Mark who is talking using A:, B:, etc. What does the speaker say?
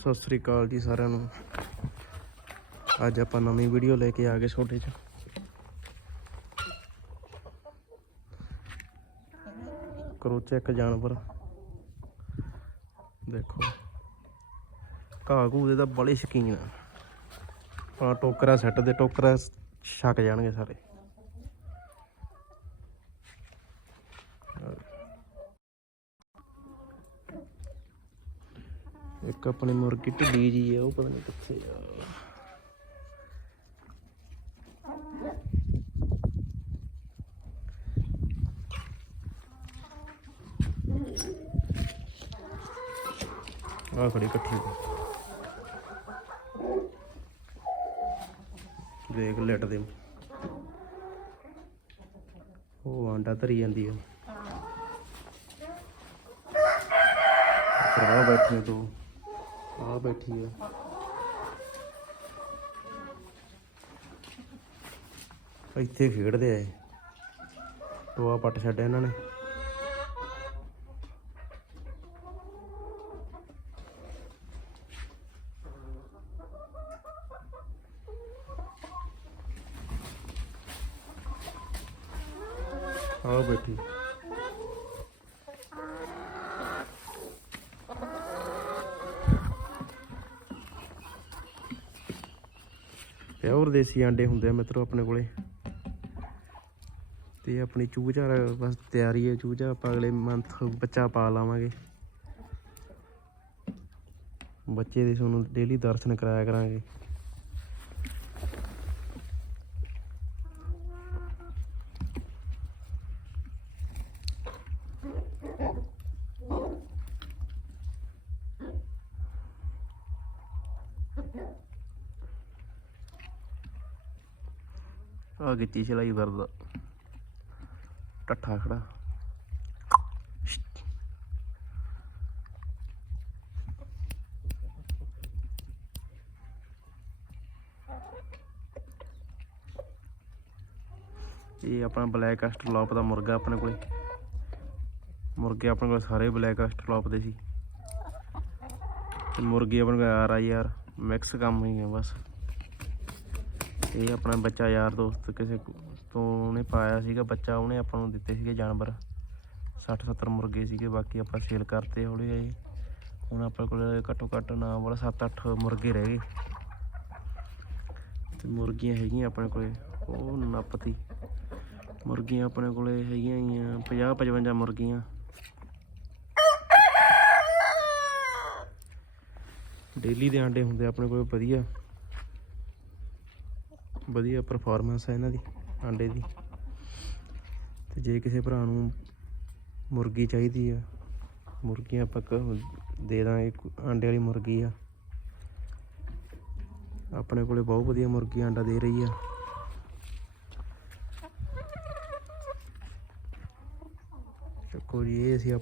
A: ਸਤਿ ਸ੍ਰੀ ਅਕਾਲ ਜੀ ਸਾਰਿਆਂ ਨੂੰ। ਅੱਜ ਆਪਾਂ ਨਵੀਂ ਵੀਡੀਓ ਲੈ ਕੇ ਆ ਗਏ ਛੋਟੇ ਚ। ਕਰੋ ਚੈੱਕ ਜਾਨਵਰ। ਦੇਖੋ। ਘਾਹ ਘੂਹ ਦੇ ਤਾਂ ਬੜੇ ਸ਼ੌਕੀਨ ਆ। ਆ ਟੋਕਰਾ ਸੈੱਟ ਦੇ ਟੋਕਰਾ ਛਕ ਜਾਣਗੇ ਸਾਰੇ। ਇੱਕ ਆਪਣੀ ਮੁਰਗੀ ਢਿੱਲੀ ਜੀ ਆ, ਉਹ ਪਤਾ ਨਹੀਂ ਕਿੱਥੇ ਆ। ਆ ਖੜੀ ਇਕੱਠੀ। ਦੇਖ ਲੈਟ ਦੇ। ਉਹ ਆਂਡਾ ਧਰੀ ਜਾਂਦੀ ਆ। ਸਰਵਾ ਬੈਠੀ ਤੂੰ ਆ ਬੈਠੀ ਆ। ਇੱਥੇ ਖੇਡਦੇ ਆ ਇਹ। ਟੋਆ ਪੱਟ ਛੱਡਿਆ ਇਹਨਾਂ ਨੇ। ਆ ਬੈਠੀ। ਪਿਓਰ ਦੇਸੀ ਆਂਡੇ ਹੁੰਦੇ ਆ ਮਿੱਤਰੋ ਆਪਣੇ ਕੋਲੇ। ਤੇ ਆਪਣੀ ਚੂਚਾ ਬਸ ਤਿਆਰੀ ਹੈ ਚੂਚਾ, ਆਪਾਂ ਅਗਲੇ ਮੰਥ ਬੱਚਾ ਪਾ ਲਾਵਾਂਗੇ। ਬੱਚੇ ਦੇ ਤੁਹਾਨੂੰ ਡੇਲੀ ਦਰਸ਼ਨ ਕਰਾਇਆ ਕਰਾਂਗੇ। ਆ ਗਿੱਚੀ ਚਲਾਈ ਵਰਦਾ। ਟੱਠਾ ਖੜਾ। ਇਹ ਆਪਣਾ ਬਲੈਕ ਐਸਟਰਲੌਪ ਦਾ ਮੁਰਗਾ ਆਪਣੇ ਕੋਲੇ। ਮੁਰਗੇ ਆਪਣੇ ਕੋਲ ਸਾਰੇ ਬਲੈਕ ਐਸਟਰਲੌਪ ਦੇ ਸੀ। ਤੇ ਮੁਰਗੀ ਆਪਣੇ ਕੋਲ ਆਰ ਆਈ ਆਰ ਮਿਕਸ ਕੰਮ ਹੀ ਹੈ ਬਸ। ਇਹ ਆਪਣਾ ਬੱਚਾ ਯਾਰ ਦੋਸਤ ਕਿਸੇ ਤੋਂ ਉਹਨੇ ਪਾਇਆ ਸੀਗਾ, ਬੱਚਾ ਉਹਨੇ ਆਪਾਂ ਨੂੰ ਦਿੱਤੇ ਸੀਗੇ ਜਾਨਵਰ। 60 70 ਮੁਰਗੇ ਸੀਗੇ, ਬਾਕੀ ਆਪਾਂ ਸੇਲ ਕਰਤੇ ਹੌਲੀ ਹੌਲੀ। ਹੁਣ ਆਪਣੇ ਕੋਲ ਘੱਟੋ ਘੱਟ ਨਾ ਵਾਲਾ 7-8 ਮੁਰਗੇ ਰਹਿ ਗਏ। ਤੇ ਮੁਰਗੀਆਂ ਹੈਗੀਆਂ ਆਪਣੇ ਕੋਲੇ, ਉਹ ਨੱਪਤੀ। ਮੁਰਗੀਆਂ ਆਪਣੇ ਕੋਲੇ ਹੈਗੀਆਂ ਹੀ ਆ 50 55 ਮੁਰਗੀਆਂ। ਡੇਲੀ ਦੇ ਆਂਡੇ ਹੁੰਦੇ ਆਪਣੇ ਕੋਲ ਵਧੀਆ। ਵਧੀਆ ਪਰਫਾਰਮੈਂਸ ਹੈ ਇਹਨਾਂ ਦੀ ਆਂਡੇ ਦੀ। ਤੇ ਜੇ ਕਿਸੇ ਭਰਾ ਨੂੰ ਮੁਰਗੀ ਚਾਹੀਦੀ ਆ, ਮੁਰਗੀਆਂ ਆਪਾਂ ਦੇ ਦਾਂਗੇ ਆਂਡੇ ਵਾਲੀ ਮੁਰਗੀ ਆ। ਆਪਣੇ ਕੋਲੇ ਬਹੁਤ ਵਧੀਆ ਮੁਰਗੀ ਆਂਡਾ ਦੇ ਰਹੀ ਆ। ਚੱਕੋ ਜੀ, ਇਹ ਅਸੀਂ ਆਪ